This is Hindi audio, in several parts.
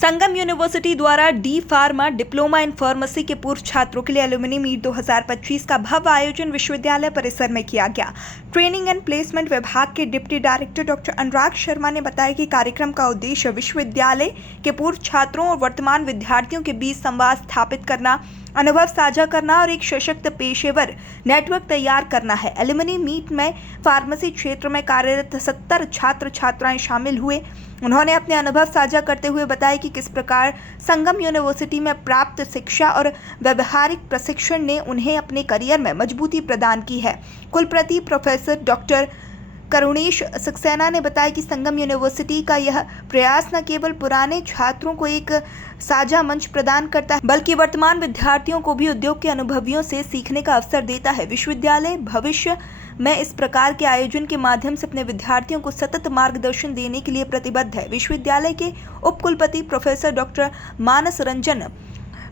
संगम यूनिवर्सिटी द्वारा D pharma diploma in pharmacy के पूर्व छात्रों के लिए एलुमनी मीट 2025 का भव्य आयोजन विश्वविद्यालय परिसर में किया गया। ट्रेनिंग एंड प्लेसमेंट विभाग के deputy director doctor Anurag Sharma ने बताया कि कार्यक्रम का उद्देश्य विश्वविद्यालय के पूर्व छात्रों और वर्तमान विद्यार्थियों के बीच संवाद स्थापित करना, अनुभव साझा करना और एक सशक्त पेशेवर नेटवर्क तैयार करना है। एलुमनी मीट में फार्मेसी क्षेत्र में कार्यरत 70 छात्र छात्राएं शामिल हुए। उन्होंने अपने अनुभव साझा करते हुए बताया कि किस प्रकार संगम यूनिवर्सिटी में प्राप्त शिक्षा और व्यवहारिक प्रशिक्षण ने उन्हें अपने करियर में मजबूती प्रदान की है। कुलपति प्रोफेसर डॉक्टर करुणेश सक्सेना ने बताया कि संगम यूनिवर्सिटी का यह प्रयास न केवल पुराने छात्रों को एक साझा मंच प्रदान करता है, बल्कि वर्तमान विद्यार्थियों को भी उद्योग के अनुभवियों से सीखने का अवसर देता है। विश्वविद्यालय भविष्य में इस प्रकार के आयोजन के माध्यम से अपने विद्यार्थियों को सतत मार्गदर्शन देने के लिए प्रतिबद्ध है। विश्वविद्यालय के उप कुलपति प्रोफेसर डॉक्टर मानस रंजन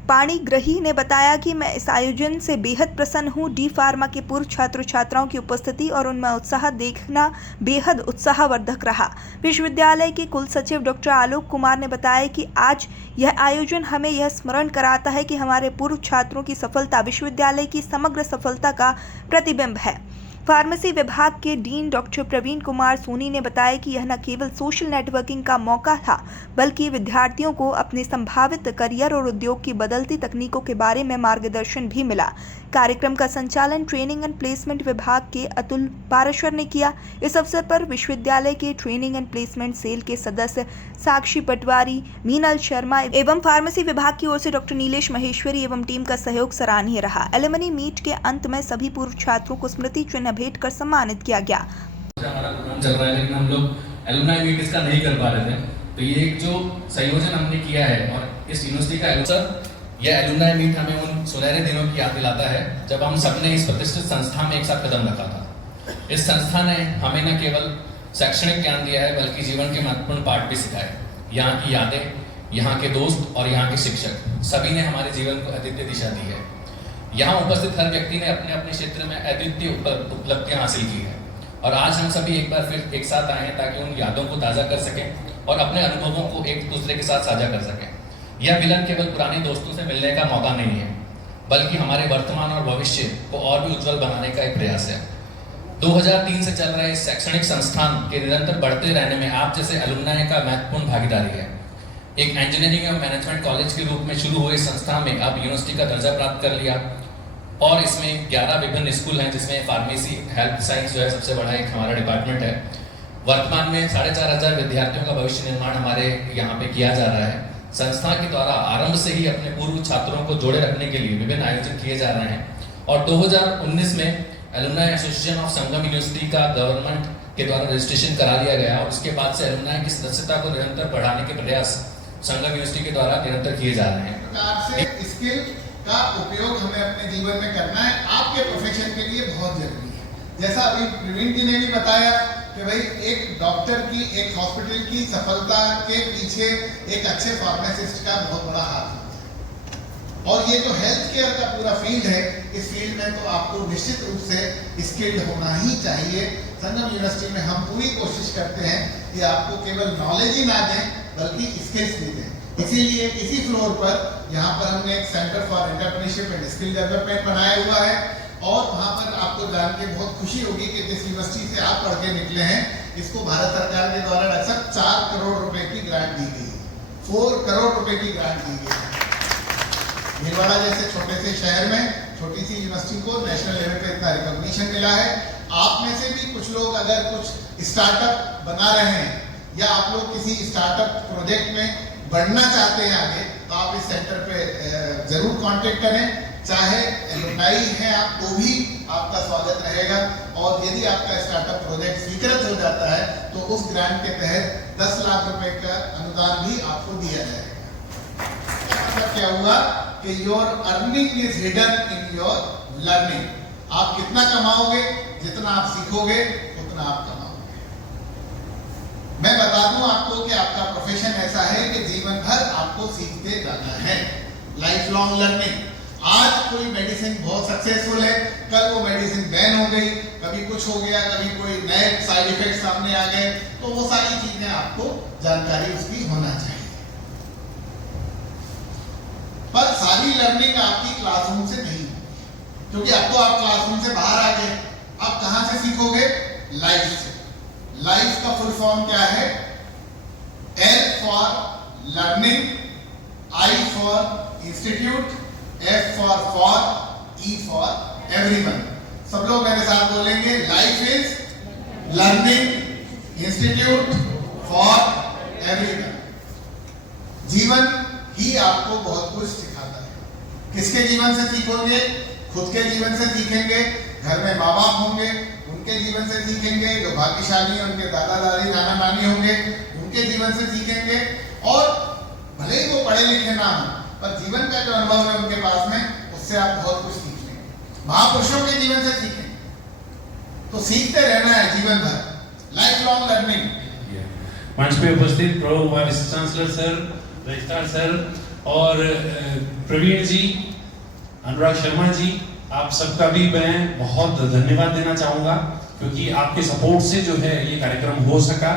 पाणिग्रही ने बताया कि मैं इस आयोजन से बेहद प्रसन्न हूं। डी फार्मा के पूर्व छात्र छात्राओं की उपस्थिति और उनमें उत्साह देखना बेहद उत्साहवर्धक रहा। विश्वविद्यालय के कुल सचिव डॉक्टर आलोक कुमार ने बताया कि आज यह आयोजन हमें यह स्मरण कराता है कि हमारे पूर्व छात्रों की सफलता विश्वविद्यालय की समग्र सफलता का प्रतिबिंब है। फार्मेसी विभाग के डीन डॉक्टर प्रवीण कुमार सोनी ने बताया कि यह न केवल सोशल नेटवर्किंग का मौका था, बल्कि विद्यार्थियों को अपने संभावित करियर और उद्योग की बदलती तकनीकों के बारे में मार्गदर्शन भी मिला। कार्यक्रम का संचालन ट्रेनिंग एंड प्लेसमेंट विभाग के अतुल पारेश्वर ने किया। इस अवसर पर विश्वविद्यालय के ट्रेनिंग एंड प्लेसमेंट सेल के सदस्य साक्षी पटवारी, मीनल शर्मा एवं फार्मेसी विभाग की ओर से डॉक्टर नीलेश महेश्वरी एवं टीम का सहयोग सराहनीय रहा। एलुमनी मीट के अंत में सभी पूर्व छात्रों को स्मृति चिन्ह भेंट कर सम्मानित किया गया। हमारा प्रोग्राम चल रहा है, लेकिन हम लोग एलुमनी मीट इसका नहीं कर पा रहे थे, तो ये एक जो संयोजन हमने किया है और इस यूनिवर्सिटी का यह एलुमनी मीट हमें उन सुनहरे दिनों की याद दिलाता है जब हम सबने इस प्रतिष्ठित संस्था में एक साथ कदम रखा था। इस संस्था ने हमें न केवल शैक्षणिक ज्ञान दिया है, बल्कि जीवन के महत्वपूर्ण पाठ भी सिखाए। यहाँ की यादें, यहाँ के दोस्त और यहाँ के शिक्षक सभी ने हमारे जीवन को अद्वितीय दिशा दी है। यहाँ उपस्थित हर व्यक्ति ने अपने अपने क्षेत्र में अद्वितीय उपलब्धियां हासिल की है और आज हम सभी एक बार फिर एक साथ आए हैं ताकि उन यादों को ताज़ा कर सकें और अपने अनुभवों को एक दूसरे के साथ साझा कर सकें। यह मिलन केवल पुराने दोस्तों से मिलने का मौका नहीं है, बल्कि हमारे वर्तमान और भविष्य को और भी उज्जवल बनाने का एक प्रयास है। 2003 से चल रहे इस शैक्षणिक संस्थान के निरंतर बढ़ते रहने में आप जैसे एलुमनी का महत्वपूर्ण भागीदारी है। एक इंजीनियरिंग एवं मैनेजमेंट कॉलेज के रूप में शुरू हुए संस्था में अब यूनिवर्सिटी का दर्जा प्राप्त कर लिया और इसमें 11 विभिन्न स्कूल हैं, जिसमें फार्मेसी, हेल्थ साइंस जो है सबसे बड़ा एक हमारा डिपार्टमेंट है। वर्तमान में 4500 विद्यार्थियों का भविष्य निर्माण हमारे यहाँ पे किया जा रहा है। संस्था के द्वारा आरंभ से ही अपने पूर्व छात्रों को जोड़े रखने के लिए विभिन्न आयोजन किए जा रहे हैं और 2019 में alumni association of Sangam university का गवर्नमेंट के द्वारा रजिस्ट्रेशन करा लिया गया और उसके बाद से एलुमनी की सदस्यता को निरंतर बढ़ाने के प्रयास संगम यूनिवर्सिटी के द्वारा निरंतर किए जा रहे हैं। स्किल का उपयोग हमें अपने जीवन में करना है, आपके प्रोफेशन के लिए बहुत जरूरी है। जैसा अभी प्रवीण जी ने भी बताया कि भाई एक डॉक्टर की, एक हॉस्पिटल की सफलता के पीछे एक अच्छे फार्मासिस्ट का बहुत बड़ा हाथ है और ये जो हेल्थ केयर का पूरा फील्ड है, इस फील्ड में तो आपको निश्चित रूप से स्किल्ड होना ही चाहिए। संगम यूनिवर्सिटी में हम पूरी कोशिश करते हैं कि आपको केवल नॉलेज ही ना दें, बल्कि स्किल्स भी दें। इसीलिए इसी फ्लोर पर यहाँ पर हमने एक centre for entrepreneurship and skill development बनाया हुआ है और वहाँ पर आपको जान के बहुत खुशी होगी कि जिस यूनिवर्सिटी से आप पढ़ के निकले हैं, इसको भारत सरकार के द्वारा लगभग 4 करोड़ रुपए की ग्रांट दी गई है। 4 करोड़ रुपए की ग्रांट दी गई है। भीलवाड़ा जैसे छोटे से शहर में छोटी सी यूनिवर्सिटी को नेशनल लेवल पे इतना रिकॉग्निशन मिला है। आप में से भी कुछ लोग अगर कुछ स्टार्टअप बना रहे हैं या आप लोग किसी स्टार्टअप प्रोजेक्ट में बढ़ना चाहते हैं आगे, तो आप इस सेंटर पे जरूर कांटेक्ट करें। चाहे एलुमनी है आप तो भी आपका स्वागत रहेगा और यदि आपका स्टार्टअप प्रोजेक्ट स्वीकृत हो जाता है तो उस ग्रांट के तहत 10 लाख रुपए का अनुदान भी आपको दिया जाएगा। मतलब क्या हुआ कि your earning is hidden in your learning. आप कितना कमाओगे, जितना आप सीखोगे उतना आप कमाओगे। मैं बता दूं आपको कि आपका प्रोफेशन ऐसा है कि जीवन भर आपको सीखते जाना है, लाइफ लॉन्ग लर्निंग। आज कोई मेडिसिन बहुत सक्सेसफुल है, कल वो मेडिसिन बैन हो गई, कभी कुछ हो गया, कभी कोई नए साइड इफेक्ट सामने आ गए, तो वो सारी चीजें आपको जानकारी उसकी होना चाहिए। लर्निंग आपकी क्लासरूम से नहीं है, क्योंकि अब तो आप क्लासरूम से बाहर आ गए। अब कहां से सीखोगे? लाइफ से। लाइफ का फुल फॉर्म क्या है? L for learning, I for institute, F for E for everyone. सब लोग मेरे साथ बोलेंगे, life is learning institute for everyone. जीवन ही आपको बहुत कुछ सिखाता है। किसके जीवन से सीखोगे? खुद के जीवन से सीखेंगे, घर में माँ बाप होंगे उनके जीवन से सीखेंगे, जो भाग्यशाली हैं उनके दादा दादी नाना नानी होंगे उनके जीवन से सीखेंगे, और भले ही वो पढ़े लिखे ना हो पर जीवन का जो अनुभव है उनके पास में, उससे आप बहुत कुछ सीख लेंगे। महापुरुषों के जीवन से सीखें, तो सीखते रहना है जीवन भर, लाइफ लॉन्ग लर्निंग। मंच पे उपस्थित pro vice chancellor sir, registrar sir और प्रवीण जी, अनुराग शर्मा जी, आप सबका भी मैं बहुत धन्यवाद देना चाहूँगा, क्योंकि आपके सपोर्ट से जो है ये कार्यक्रम हो सका।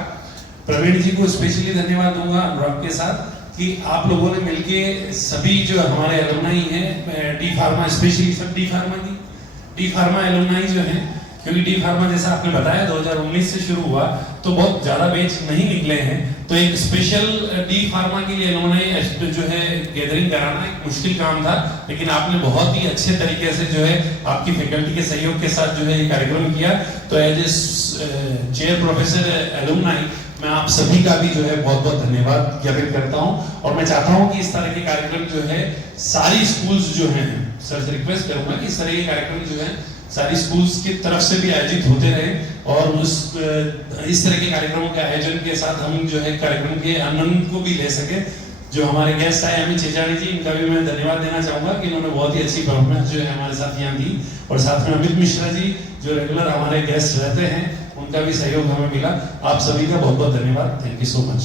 प्रवीण जी को स्पेशली धन्यवाद दूंगा अनुराग के साथ, कि आप लोगों ने मिलके सभी जो हमारे एलुमनाई हैं, डी फार्मा स्पेशली सब डी फार्मा एलुमनाई जो हैं, क्योंकि डी फार्मा जैसा आपने बताया 2019 से शुरू हुआ तो बहुत ज़्यादा बैच नहीं निकले हैं, तो एक स्पेशल डी फार्मा के लिए एलुमनाई जो है गैदरिंग कराना एक मुश्किल काम था, लेकिन आपने बहुत ही अच्छे तरीके से जो है आपकी फैकल्टी के सहयोग के साथ जो है ये कार्यक्रम किया। तो as a chair professor alumni मैं आप सभी का भी जो है बहुत बहुत धन्यवाद ज्ञापित करता हूं, और मैं चाहता हूं कि इस तरह के कार्यक्रम जो है सारी स्कूल्स जो हैं, सर से रिक्वेस्ट करूंगा कि इस तरह के कार्यक्रम जो है सारी स्कूल्स की तरफ से भी आयोजित होते रहे, और इस तरह के कार्यक्रमों के आयोजन के साथ हम जो है कार्यक्रम के आनंद को भी ले सके। जो हमारे गेस्ट आए अमित चेचानी जी, इनका भी मैं धन्यवाद देना चाहूंगा कि इन्होंने बहुत ही अच्छी परफॉर्मेंस जो है हमारे साथ यहाँ दी, और साथ में अमित मिश्रा जी जो रेगुलर हमारे गेस्ट रहते हैं, उनका भी सहयोग हमें मिला। आप सभी का बहुत बहुत धन्यवाद। Thank you so much.